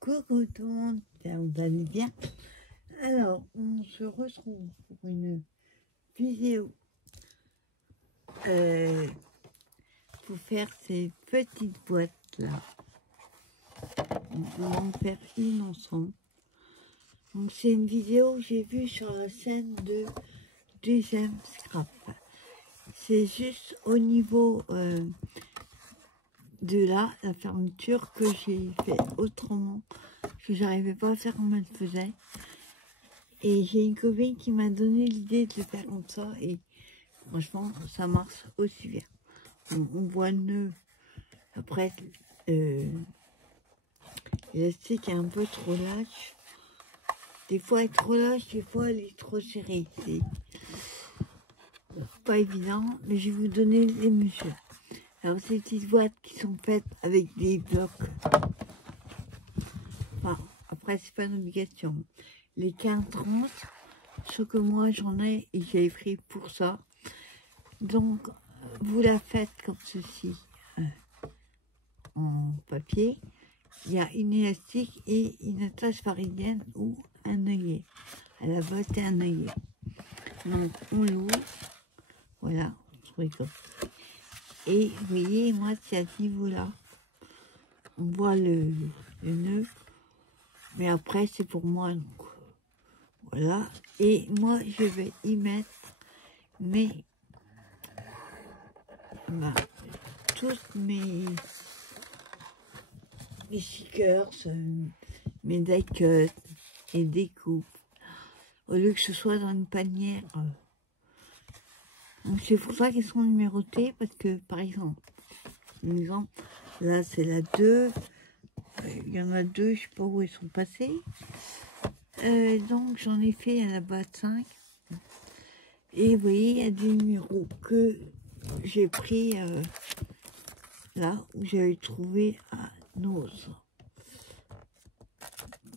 Coucou tout le monde, vous allez bien? Alors, on se retrouve pour une vidéo pour faire ces petites boîtes là. On va en faire une ensemble. Donc c'est une vidéo que j'ai vue sur la chaîne de Deuxième Scrap. C'est juste au niveau de là, la fermeture, que j'ai fait autrement, que j'arrivais pas à faire comme elle faisait. Et j'ai une copine qui m'a donné l'idée de le faire comme ça, et franchement ça marche aussi bien. On voit le nœud. Après l'élastique est un peu trop lâche. Des fois elle est trop lâche, des fois elle est trop serrée. C'est pas évident, mais je vais vous donner les mesures. Alors ces petites boîtes qui sont faites avec des blocs. Enfin, après c'est pas une obligation. Les 15-30, ce que moi j'en ai et j'ai pris pour ça. Donc vous la faites comme ceci en papier. Il y a une élastique et une attache parisienne ou un œillet. À la base c'est un œillet. Donc on l'ouvre. Voilà, je rigole. Et vous voyez, moi c'est à ce niveau là. On voit le nœud. Mais après c'est pour moi. Donc, voilà. Et moi je vais y mettre mes toutes mes stickers, mes die cuts et découpes, au lieu que ce soit dans une panière. Donc c'est pour ça qu'ils sont numérotés, parce que par exemple, là c'est la 2, il y en a deux, je sais pas où ils sont passés. Donc j'en ai fait à la base 5. Et vous voyez, il y a des numéros que j'ai pris là où j'avais trouvé à Nose.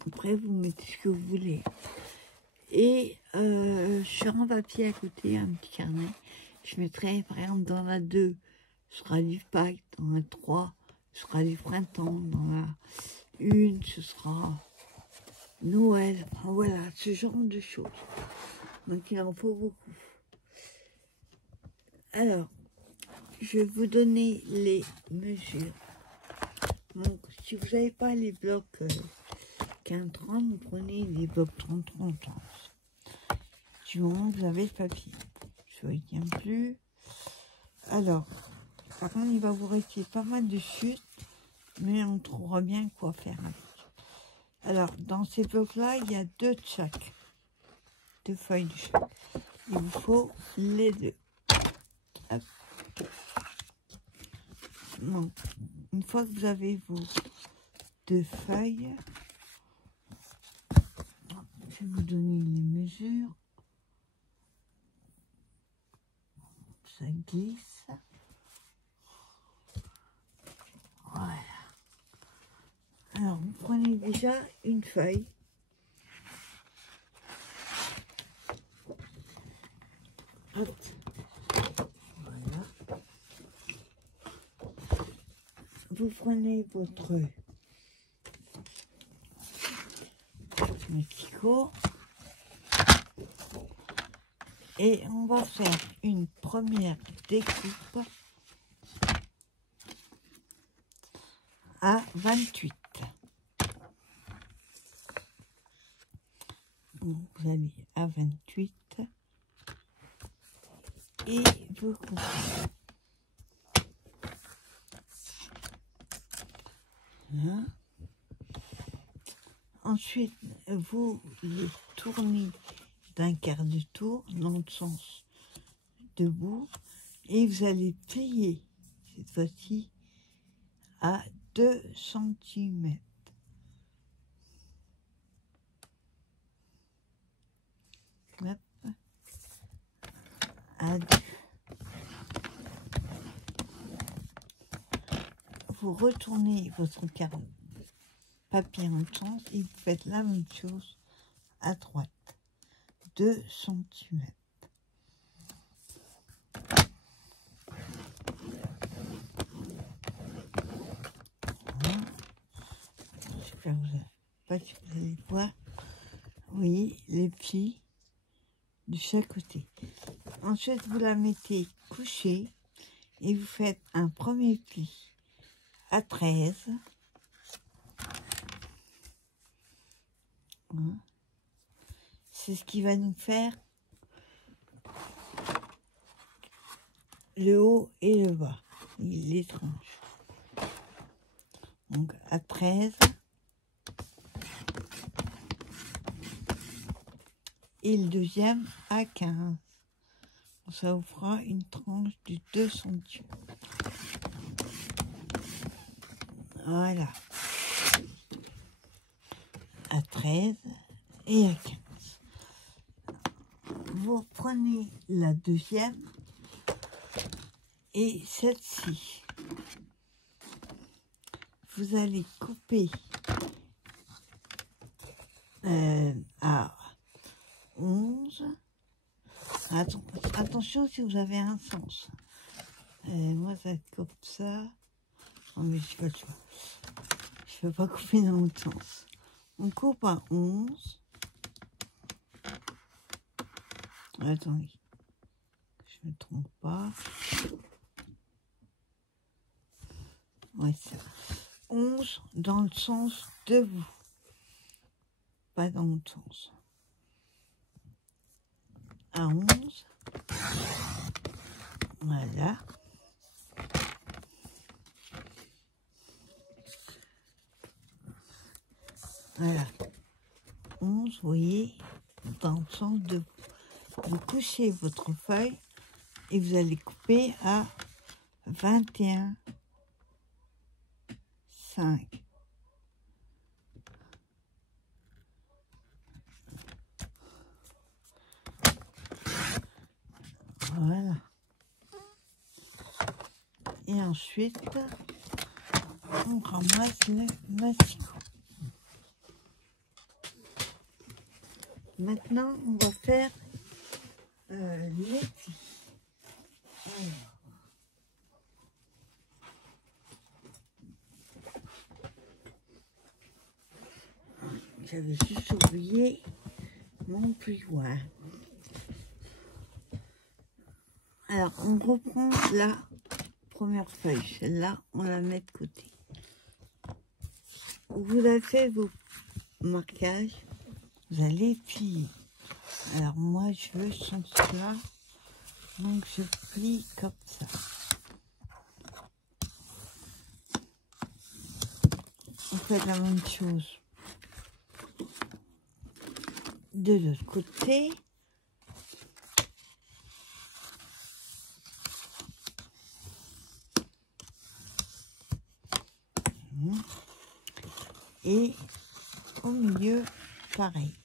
Après vous mettez ce que vous voulez. Et sur un papier à côté, un petit carnet, je mettrai par exemple dans la 2, ce sera du Pâques, dans la 3, ce sera du printemps, dans la 1, ce sera Noël, enfin, voilà, ce genre de choses. Donc il en faut beaucoup. Alors, je vais vous donner les mesures. Donc si vous n'avez pas les blocs 15-30, vous prenez les blocs 30-30. Du moment que vous avez le papier. Je ne retiens plus. Alors, par contre, il va vous rester pas mal de chutes, mais on trouvera bien quoi faire avec. Alors, dans ces blocs-là, il y a 2 de chaque. 2 feuilles de chaque. Il vous faut les 2. Hop. Donc, une fois que vous avez vos 2 feuilles, je vais vous donner les mesures. Ça glisse. Voilà. Alors, vous prenez déjà une feuille. Hop. Voilà. Vous prenez votre Mexico et on va faire une première découpe à 28. Donc vous allez à 28 et vous coupez. Là. Ensuite, vous les tournez d'un quart de tour dans le sens debout et vous allez plier cette fois-ci à 2 cm. Hop. À 2. Vous retournez votre papier en sens et vous faites la même chose à droite. 2 cm. Voilà. pas si vous allez voir. Oui, les plis de chaque côté. Ensuite, vous la mettez couchée et vous faites un premier pli à 13. Voilà. C'est ce qui va nous faire le haut et le bas, les tranches. Donc à 13 et le deuxième à 15. Ça vous fera une tranche de 2 cm. Voilà. À 13 et à 15. Vous prenez la deuxième et celle-ci. Vous allez couper à 11. Attention si vous avez un sens. Moi, ça va être comme ça. Oh, mais je ne peux pas couper dans l'autre sens. On coupe à 11. Attendez, je ne me trompe pas. Ouais, ça. 11 dans le sens de vous, pas dans l'autre sens. À 11. Voilà. Voilà. 11, vous voyez, dans le sens de vous. Vous couchez votre feuille et vous allez couper à 21, 5. Voilà. Et ensuite, on ramasse le massicot. Maintenant, on va faire les plis. J'avais juste oublié mon plioir. Alors, on reprend la première feuille. Celle-là, on la met de côté. Vous avez fait vos marquages, vous allez plier. Alors, moi, je veux ce sens-là. Donc, je plie comme ça. On fait la même chose de l'autre côté. Et au milieu, pareil.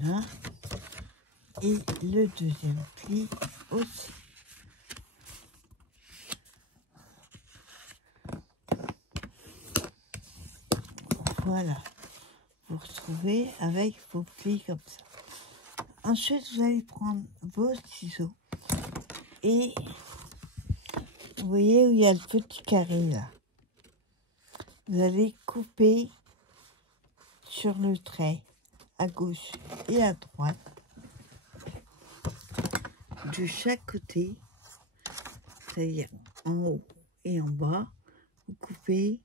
Voilà. Et le deuxième pli aussi. Voilà. Vous retrouvez avec vos plis comme ça. Ensuite, vous allez prendre vos ciseaux et vous voyez où il y a le petit carré là. Vous allez couper sur le trait à gauche et à droite de chaque côté, c'est-à-dire en haut et en bas. Vous coupez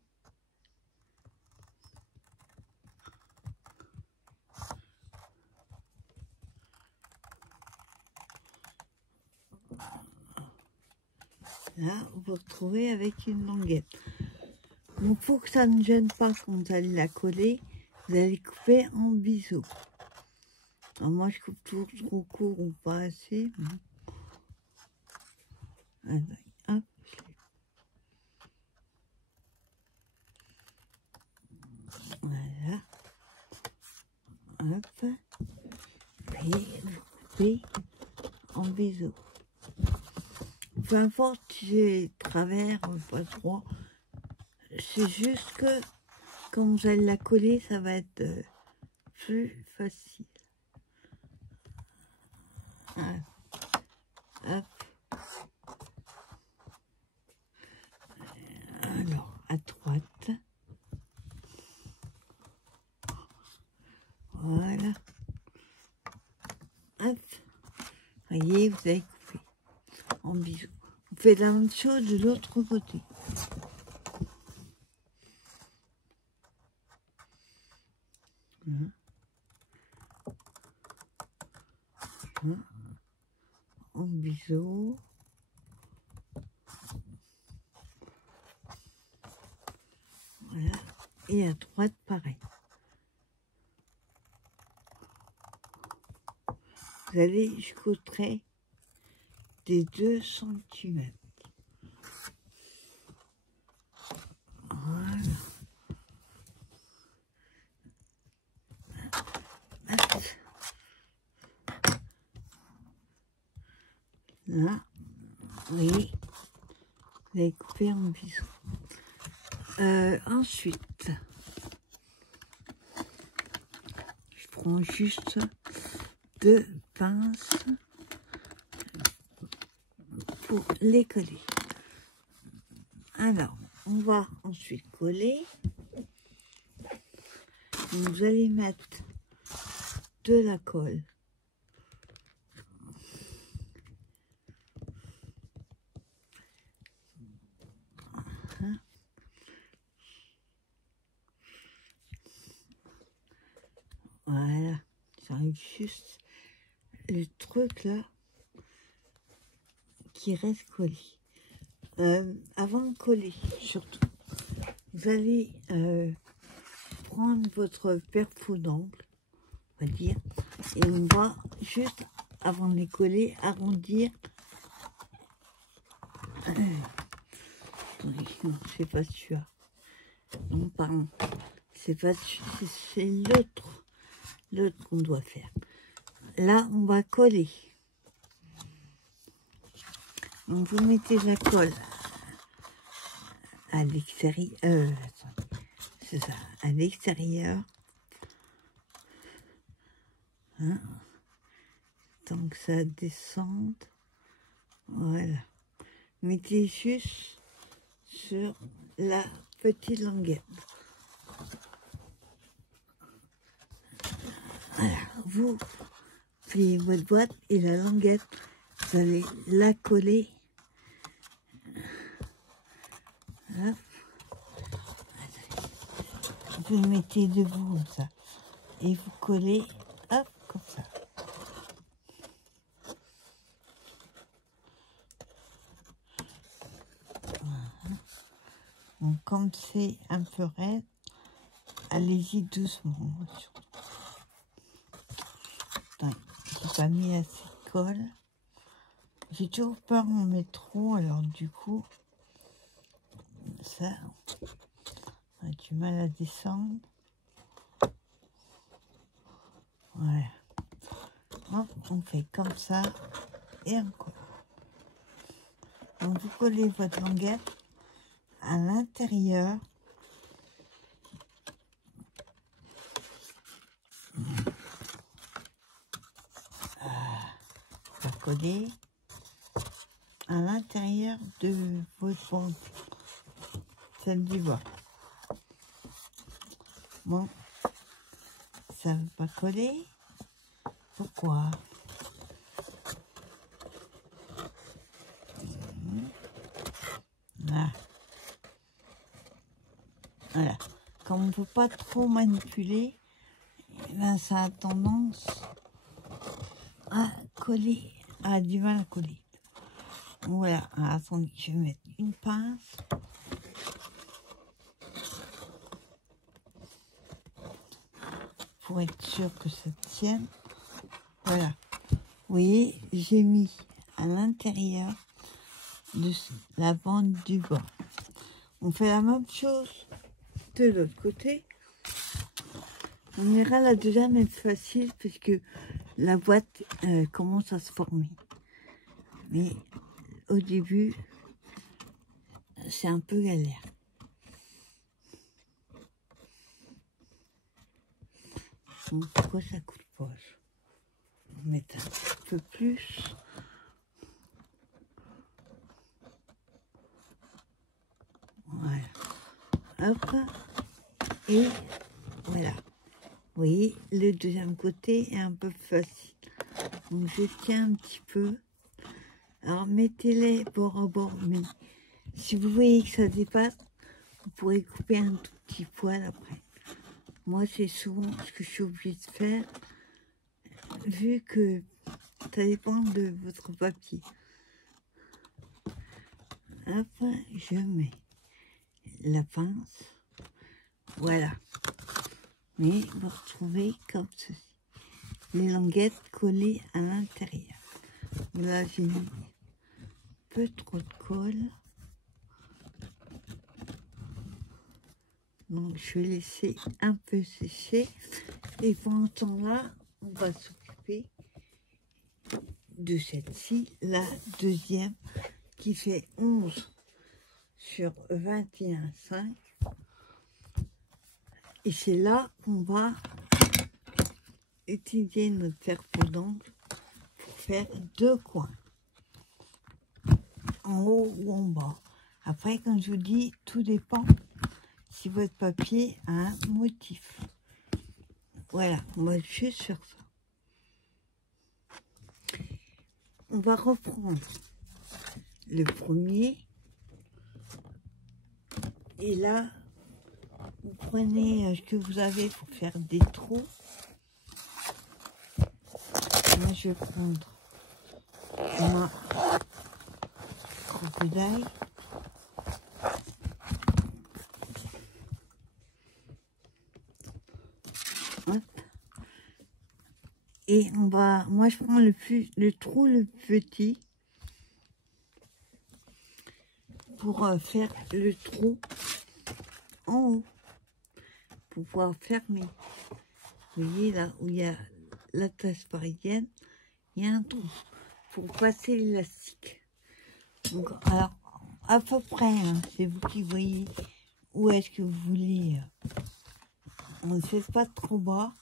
là, vous vous retrouvez avec une languette. Donc pour que ça ne gêne pas quand vous allez la coller, vous allez couper en biseau. Alors moi je coupe toujours trop court ou pas assez. Hop. Voilà. Hop. Et vous coupez en biseau. Peu importe si j'ai travers ou pas droit. C'est juste que quand vous allez la coller, ça va être plus facile. Voilà. Hop. Alors, à droite. Voilà. Hop. Voyez, vous avez coupé en biseau. Vous faites la même chose de l'autre côté. En biseau. Voilà. Et à droite, pareil. Vous allez jusqu'au trait des 2 cm. Voilà. Là, oui, vous avez coupé en biseau. Ensuite, je prends juste 2 pinces pour les coller. Alors, on va ensuite coller. Vous allez mettre de la colle. Voilà, j'arrive juste le truc là qui reste collé. Avant de coller, surtout, vous allez prendre votre perfo d'angle, on va dire, et on va juste, avant de les coller, arrondir. Attendez, non, c'est pas sûr. Non, pardon, c'est pas sûr, c'est l'autre qu'on doit faire. Là, on va coller. Donc, vous mettez la colle à l'extérieur. C'est ça, à l'extérieur. Hein, tant que ça descende. Voilà. Mettez juste sur la petite languette. Voilà. Vous pliez votre boîte et la languette, vous allez la coller. Hop. Vous le mettez debout comme ça. Et vous collez, hop, comme ça. Voilà. Donc, comme c'est un peu raide, allez-y doucement. Attends, j'ai pas mis assez de colle. J'ai toujours peur d'en mettre trop, alors du coup, ça, on a du mal à descendre. Voilà. Hop, on fait comme ça et on colle. Donc vous collez votre languette à l'intérieur. Vous collez à l'intérieur de votre bande, celle du bas. Bon, ça ne veut pas coller. Pourquoi? Là. Voilà. Comme on ne peut pas trop manipuler, ben ça a tendance à coller, à du mal à coller. Voilà. Alors, attendez, je vais mettre une pince. Pour être sûr que ça tienne. Voilà. Vous voyez, j'ai mis à l'intérieur de la bande du bas. On fait la même chose de l'autre côté. On ira la deuxième être facile puisque la boîte commence à se former. Mais au début, c'est un peu galère. Donc, pourquoi ça coûte pas? On met un peu plus. Hop. Et voilà. Vous voyez, le deuxième côté est un peu facile. Donc je tiens un petit peu. Alors mettez-les bord à bord, mais si vous voyez que ça dépasse, vous pourrez couper un tout petit poil après. Moi, c'est souvent ce que je suis obligée de faire, vu que ça dépend de votre papier. Hop, je mets la pince. Voilà. Mais vous retrouvez comme ceci. Les languettes collées à l'intérieur. Là, j'ai mis un peu trop de colle. Donc, je vais laisser un peu sécher. Et pendant ce temps-là, on va s'occuper de cette-ci, la deuxième, qui fait 11 sur 21,5. Et c'est là qu'on va utiliser notre fer-pot d'angle pour faire deux coins, en haut ou en bas. Après, comme je vous dis, tout dépend si votre papier a un motif. Voilà, on va juste faire ça. On va reprendre le premier. Et là, vous prenez ce que vous avez pour faire des trous. Moi, je vais prendre ma crocodile. Hop. Et on va, moi je prends le trou le plus petit pour faire le trou en haut, pour pouvoir fermer. Vous voyez là où il y a la tasse parisienne, il y a un trou pour passer l'élastique. Donc alors à peu près, hein, c'est vous qui voyez où est-ce que vous voulez. On ne fait pas trop bas.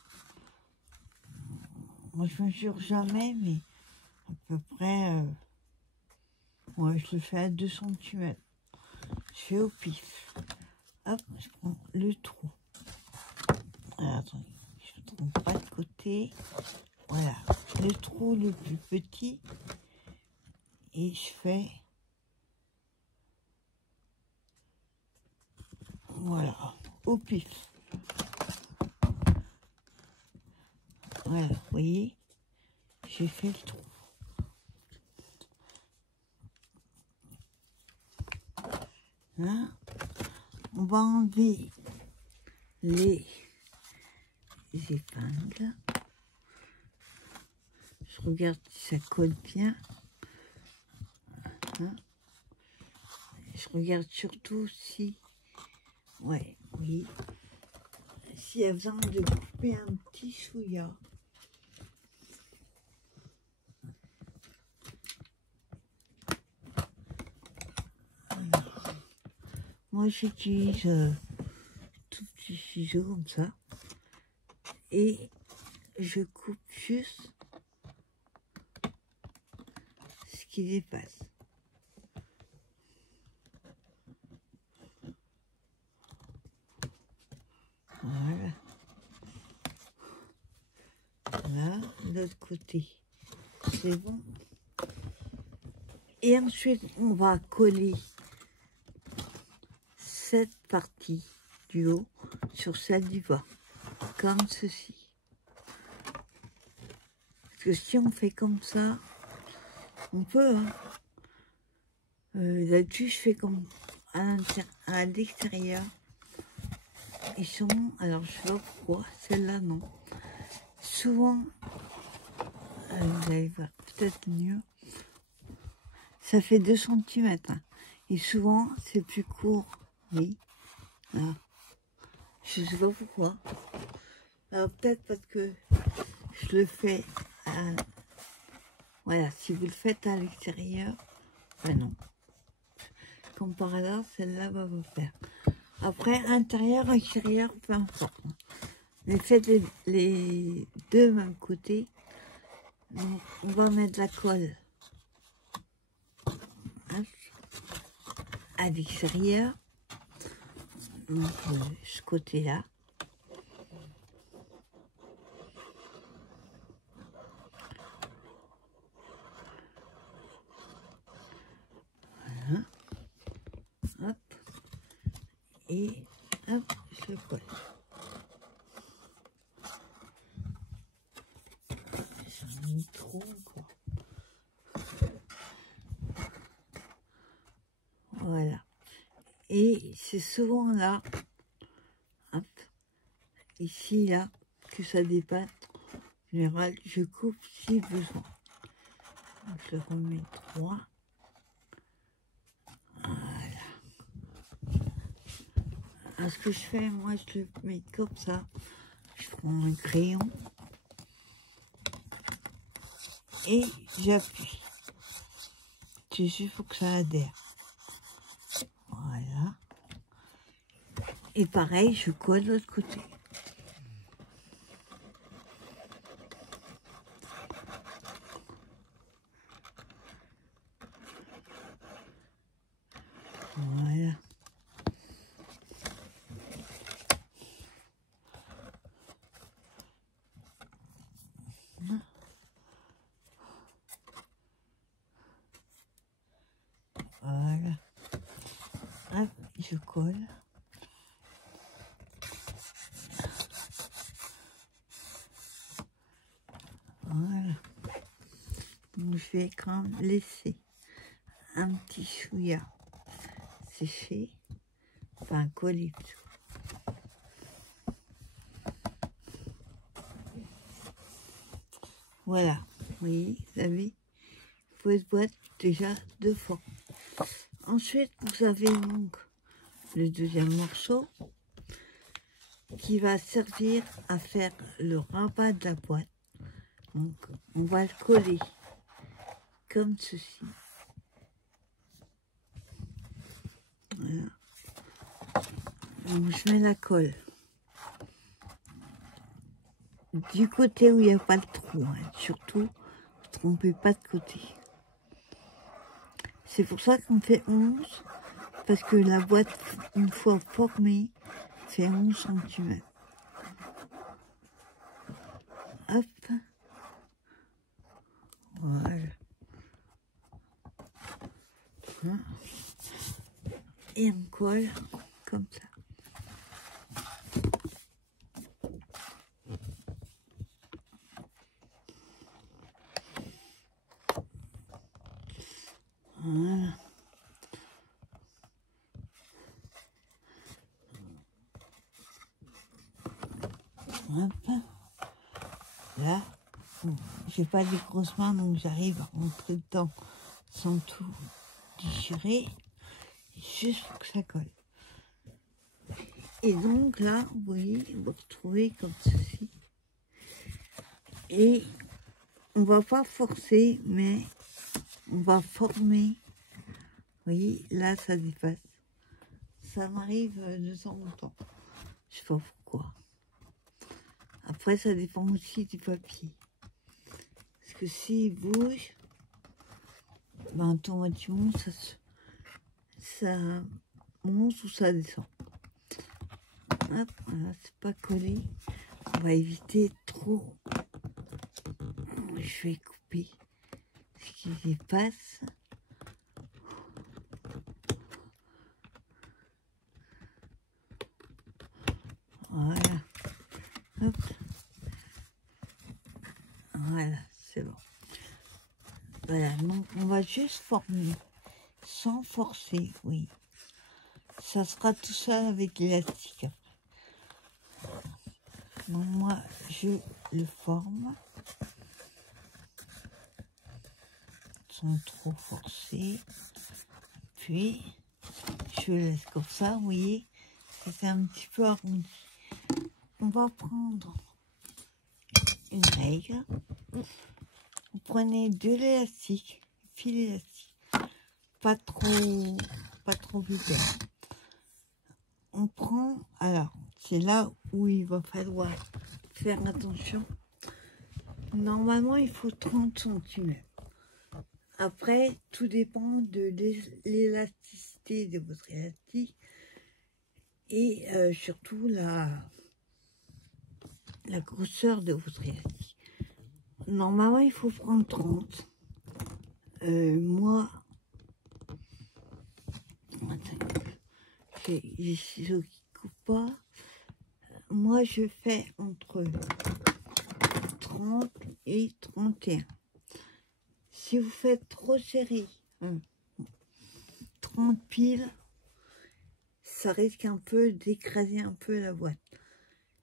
Moi je mesure jamais, mais à peu près, ouais, je le fais à 2 cm. Je fais au pif. Hop, je prends le trou. Alors, attendez, je ne trompe pas de côté. Voilà, le trou le plus petit. Et je fais... Voilà, au pif. Voilà, vous voyez, j'ai fait le trou. Là, on va enlever les épingles. Je regarde si ça colle bien. Hein, je regarde surtout si... Ouais, oui. S'il y a besoin de couper un petit chouïa. Moi, j'utilise tout petit ciseau comme ça. Et je coupe juste ce qui dépasse. Voilà. Là, l'autre côté, c'est bon. Et ensuite, on va coller cette partie du haut sur celle du bas, comme ceci. Parce que si on fait comme ça, on peut, hein. Là-dessus, je fais comme à l'extérieur. Ils sont, alors je sais pas pourquoi, celle-là non. Souvent, vous allez voir peut-être mieux, ça fait 2 cm. Hein. Et souvent, c'est plus court. Oui. Voilà. Je sais pas pourquoi. Alors peut-être parce que je le fais à... Voilà, si vous le faites à l'extérieur, ben non. Comme par hasard, celle-là va vous faire. Après, intérieur, extérieur, peu importe. Mais faites les deux même côté. Donc, on va mettre la colle à l'extérieur. Donc, ce côté-là. Voilà. Hop. Et hop, je colle. J'en ai mis trop encore. Voilà. Et c'est souvent là, hop, ici, là, que ça dépasse. En général, je coupe si besoin. Donc, je remets 3. Voilà. Alors, ce que je fais, moi, je le mets comme ça. Je prends un crayon et j'appuie. C'est juste pour que ça adhère. Voilà. Et pareil, je colle de l'autre côté. Voilà. Voilà. Hop, je colle. Voilà. Donc, je vais quand même laisser un petit chouïa sécher, enfin coller plutôt. Voilà, vous voyez, vous avez votre boîte déjà de forme. Ensuite, vous avez donc le deuxième morceau qui va servir à faire le rabat de la boîte. Donc, on va le coller comme ceci. Voilà. Donc, je mets la colle du côté où il n'y a pas de trou, hein. Surtout, ne vous trompez pas de côté. C'est pour ça qu'on fait 11, parce que la boîte, une fois formée, fait 11 cm. Hop. Voilà. Et on colle comme ça. Voilà. Hop. Là, bon, j'ai pas des grosses mains, donc j'arrive à rentrer dedans sans tout déchirer, juste pour que ça colle. Et donc là, vous voyez, vous retrouvez comme ceci. Et on va pas forcer, mais on va former. Vous voyez, là, ça dépasse. Ça m'arrive de temps en temps. Je sais pas pourquoi. Après, ça dépend aussi du papier. Parce que s'il bouge, ben, automatiquement, ça monte ou ça descend. Hop, voilà, c'est pas collé. On va éviter trop. Je vais couper ce qui dépasse. Voilà. Hop. Voilà, c'est bon. Voilà, donc on va juste former sans forcer, oui. Ça sera tout seul avec l'élastique. Donc moi, je le forme sans trop forcer. Puis, je le laisse comme ça, vous voyez, c'est un petit peu arrondi. On va prendre une règle. Vous prenez de l'élastique, fil élastique, pas trop vulgaire. On prend, alors, c'est là où il va falloir faire attention. Normalement, il faut 30 cm. Après, tout dépend de l'élasticité de votre élastique et surtout la grosseur de votre élastique. Normalement, il faut prendre 30. Moi, j'ai des ciseaux qui ne coupent pas. Moi, je fais entre 30 et 31. Si vous faites trop serré, 30 piles, ça risque un peu d'écraser un peu la boîte.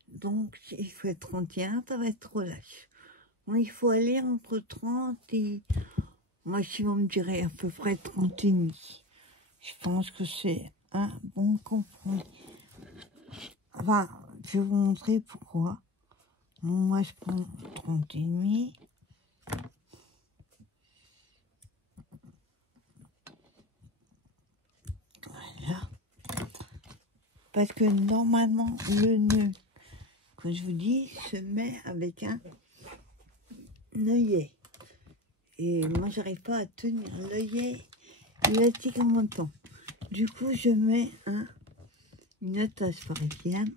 Donc, il faut être 31, ça va être trop lâche. Bon, il faut aller entre 30 et maximum, je dirais à peu près 31. Je pense que c'est un bon compromis. Enfin, je vais vous montrer pourquoi. Moi, je prends 30,5. Voilà. Parce que normalement, le nœud, que je vous dis, se met avec un œillet. Et moi, j'arrive pas à tenir l'œillet et l'élastique en même temps. Du coup, je mets une attache parisienne.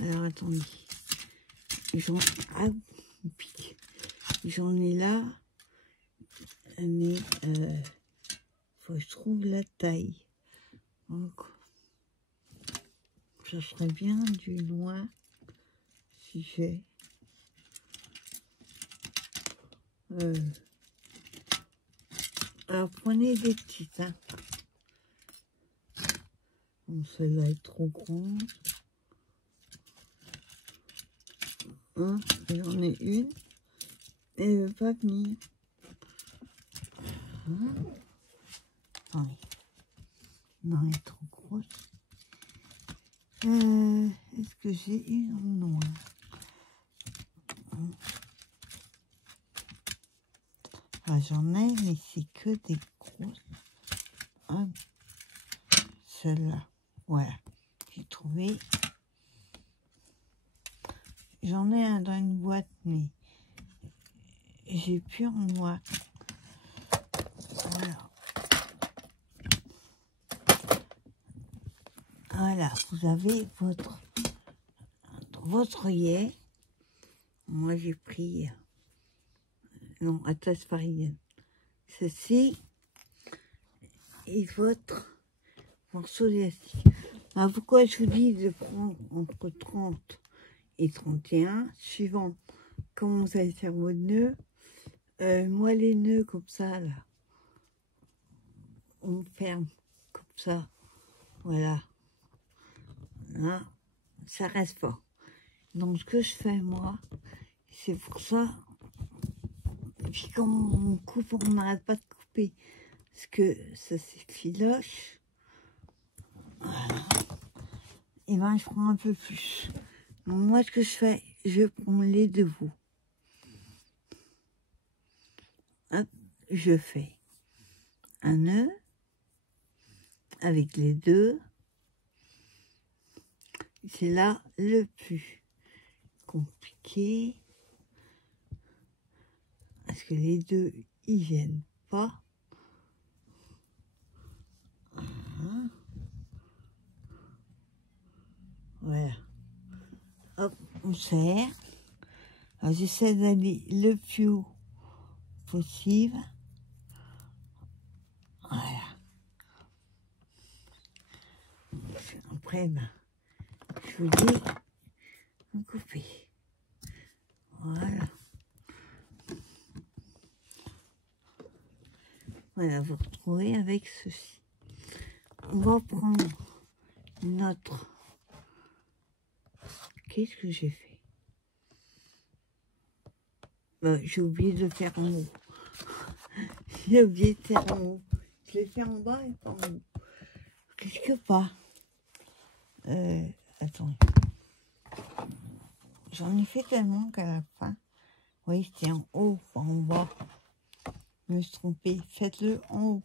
Alors, attendez. J'en ai là. Mais faut que je trouve la taille. Donc, ça serait bien du loin si j'ai alors prenez des petites, hein. Bon, celle-là est trop grande. J'en ai une et elle veut pas venir. Attendez. Non, elle est trop grosse. Est-ce que j'ai une en noir? J'en ai, mais c'est que des grosses. Celle-là, voilà, j'ai trouvé. J'en ai un dans une boîte, mais j'ai plus en noir. Voilà. Voilà, vous avez votre œillet. Moi, j'ai pris, non, attache parisienne. Ceci et votre morceau d'élastique. Alors, pourquoi je vous dis de prendre entre 30 et 31, suivant comment vous allez faire vos nœuds. Moi, les nœuds comme ça, là, on ferme comme ça, voilà. Là, ça reste fort. Donc, ce que je fais, moi, c'est pour ça. Et puis, quand on coupe, on n'arrête pas de couper. Parce que ça s'effiloche. Voilà. Et ben, je prends un peu plus. Donc, moi, ce que je fais, je prends les deux bouts. Hop, je fais un nœud avec les deux. C'est là le plus compliqué. Parce que les deux, ils viennent pas. Voilà. Hop, on serre. Alors, j'essaie d'aller le plus haut possible. Voilà. Après, ben, je vous dis, vous coupez. Voilà. Voilà, vous retrouvez avec ceci. On va prendre notre... Qu'est-ce que j'ai fait? J'ai oublié de faire en haut. J'ai oublié de faire en haut. Je l'ai fait en bas et pas en haut. Quelque part. Attends. J'en ai fait tellement qu'à la fin. Oui, c'était en haut, pas en bas. Je me suis trompée. Faites-le en haut.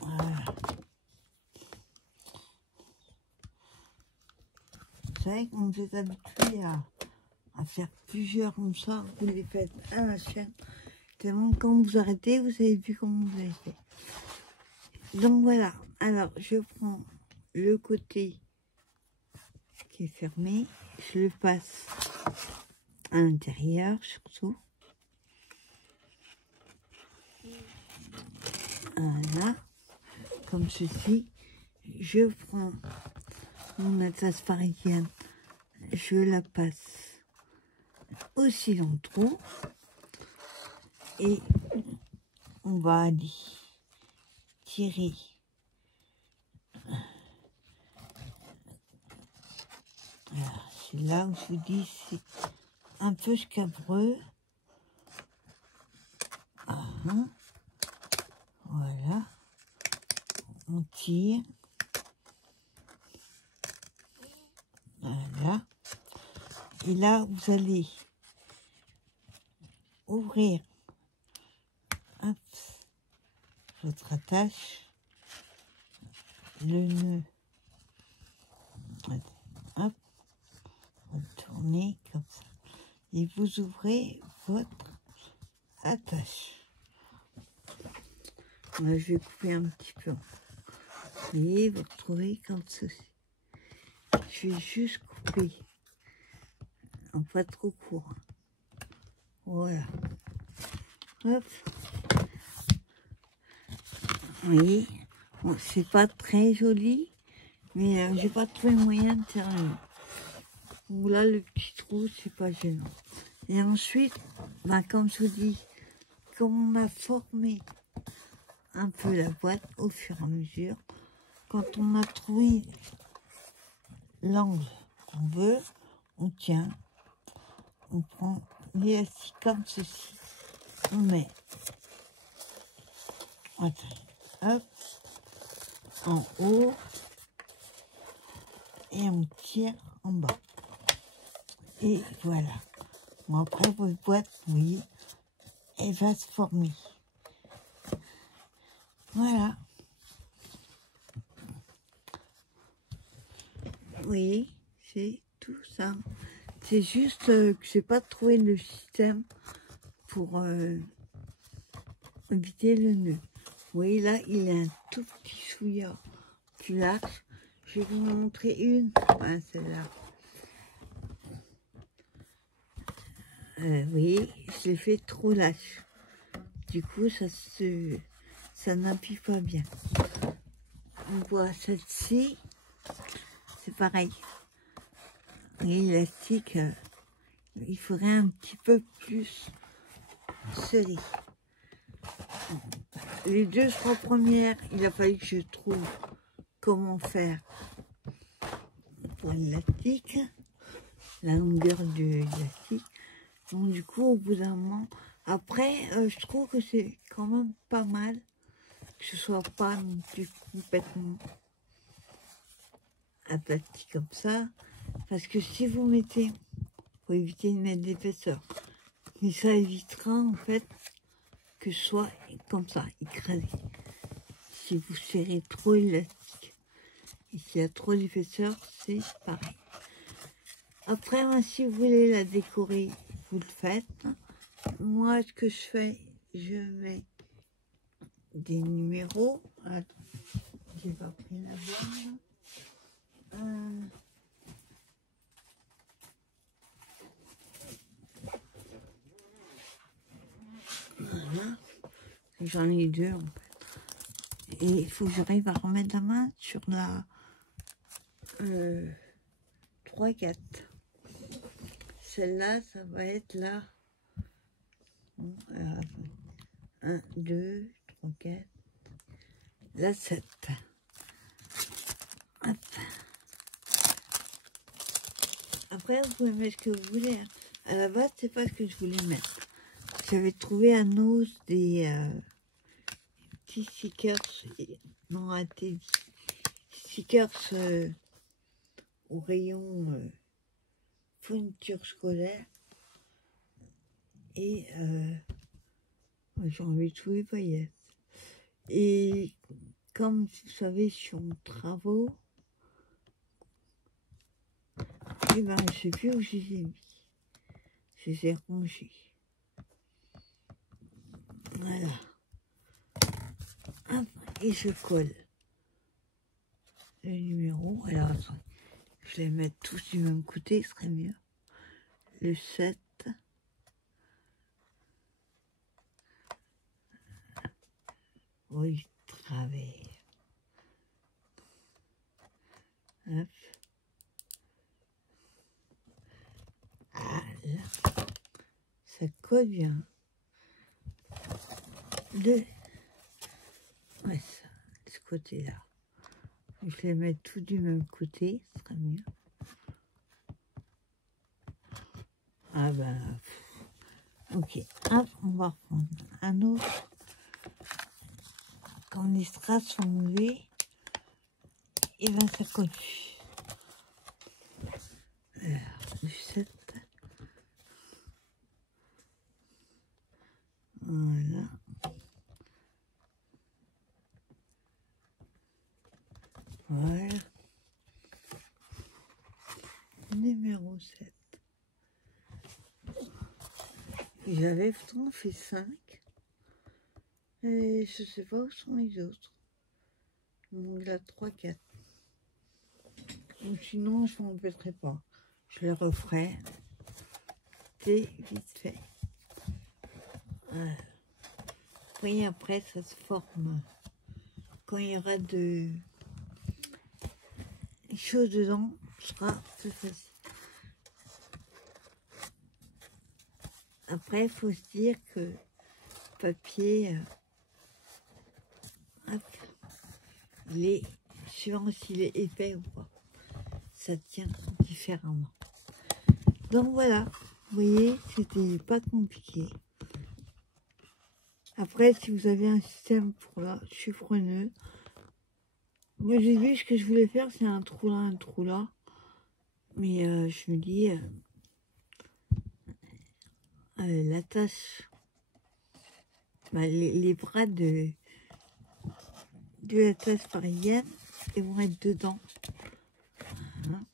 Voilà. savez, quand vous êtes habitué à faire plusieurs comme ça, vous les faites à la chaîne. Tellement quand vous arrêtez, vous savez plus comment vous avez fait. Donc voilà, alors je prends le côté qui est fermé, je le passe à l'intérieur surtout. Voilà, comme ceci. Je prends mon atlas parisienne, je la passe aussi dans le trou et on va aller tirer voilà, c'est là où je vous dis c'est un peu scabreux. Voilà, on tire, voilà, et là vous allez ouvrir hop, votre attache, le nœud, hop, vous tournez comme ça, et vous ouvrez votre attache. Là, je vais couper un petit peu. Et vous retrouvez comme ceci. Je vais juste couper. En pas trop court. Voilà. Hop. Vous voyez, bon, c'est pas très joli, mais j'ai pas trouvé moyen de terminer. Donc là, le petit trou, c'est pas gênant. Et ensuite, bah, comme je vous dis, comme on a formé un peu la boîte au fur et à mesure, quand on a trouvé l'angle qu'on veut, on tient, on prend l'élastique comme ceci, on met, hop, en haut, et on tire en bas. Et voilà. Bon, après, votre boîte, vous voyez, elle va se former. Voilà. Oui, c'est tout ça. C'est juste que j'ai pas trouvé le système pour éviter le nœud. Vous voyez là, il est un tout petit chouïa plus large. Je vais vous montrer une. Ah, celle-là. Vous voyez, je l'ai fait trop lâche. Du coup, ça n'appuie pas bien. On voit celle-ci, c'est pareil. L'élastique, il faudrait un petit peu plus serré. Les 2-3 premières, il a fallu que je trouve comment faire pour l'élastique, la longueur de l'élastique. Donc du coup, au bout d'un moment, après, je trouve que c'est quand même pas mal que ce soit pas non plus complètement aplati comme ça, parce que si vous mettez, faut éviter de mettre d'épaisseur, mais ça évitera en fait que ce soit comme ça, écrasé. Si vous serrez trop l'élastique, et s'il y a trop d'épaisseur, c'est pareil. Après, moi, si vous voulez la décorer, vous le faites. Moi, ce que je fais, je mets des numéros. Attends, j'ai pas pris la bonne. Voilà. J'en ai deux en fait. Et il faut que j'arrive à remettre la main sur la 3-4. Celle-là, ça va être là. 1, 2, 3, 4. La 7. Hop. Après, vous pouvez mettre ce que vous voulez. Hein. À la base, c'est pas ce que je voulais mettre. J'avais trouvé à Nose des petits stickers. Non, à des stickers au rayon fourniture scolaire. Et j'ai envie de tous les paillettes. Et comme vous savez, je suis en travaux. Et ben, je sais plus où je les ai mis. Je les ai rangés. Voilà. Hop, et je colle le numéro. Alors, attendez, je vais les mettre tous du même côté, ce serait mieux. Le 7. Oui, travers. Hop. Ah, là. Ça colle bien. Ouais, ça, ce côté-là. Je vais les mettre tous du même côté, ce serait mieux. Ah ben, ok. Hop, on va reprendre un autre. Quand les strass sont enlevés, et ben ça colle plus. Alors, le 7. Voilà. Voilà. Numéro 7. J'avais pourtant fait 5. Et je sais pas où sont les autres. Donc là, 3, 4. Ou sinon, je m'en embêterai pas. Je les referai. C'est vite fait. Voilà. Oui, après, ça se forme. Quand il y aura de choses dedans, ce sera plus facile. Après, il faut se dire que le papier, hop, il est, suivant s'il est épais ou pas, ça tient différemment. Donc voilà, vous voyez, c'était pas compliqué. Après, si vous avez un système pour la chiffreuse, moi j'ai vu ce que je voulais faire, c'est un trou là. Mais je me dis, la tâche, bah, les bras de la tâche parisienne, ils vont être dedans. Hein,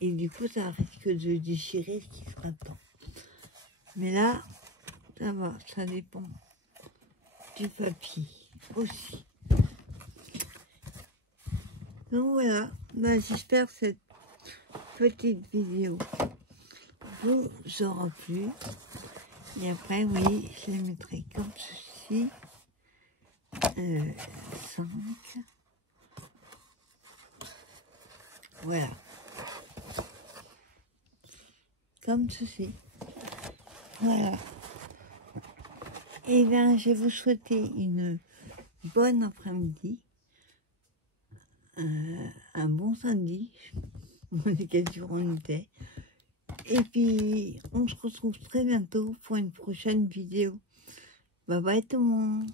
et du coup, ça risque de déchirer ce qui sera dedans. Mais là, ça va, ça dépend du papier aussi. Donc voilà, bah, j'espère que cette petite vidéo vous aura plu. Et après, oui, je les mettrai comme ceci. 5. Voilà. Comme ceci. Voilà. Et bien, je vais vous souhaiter une bonne après-midi. Un bon samedi. On est quel jour on était. Et puis, on se retrouve très bientôt pour une prochaine vidéo. Bye bye tout le monde.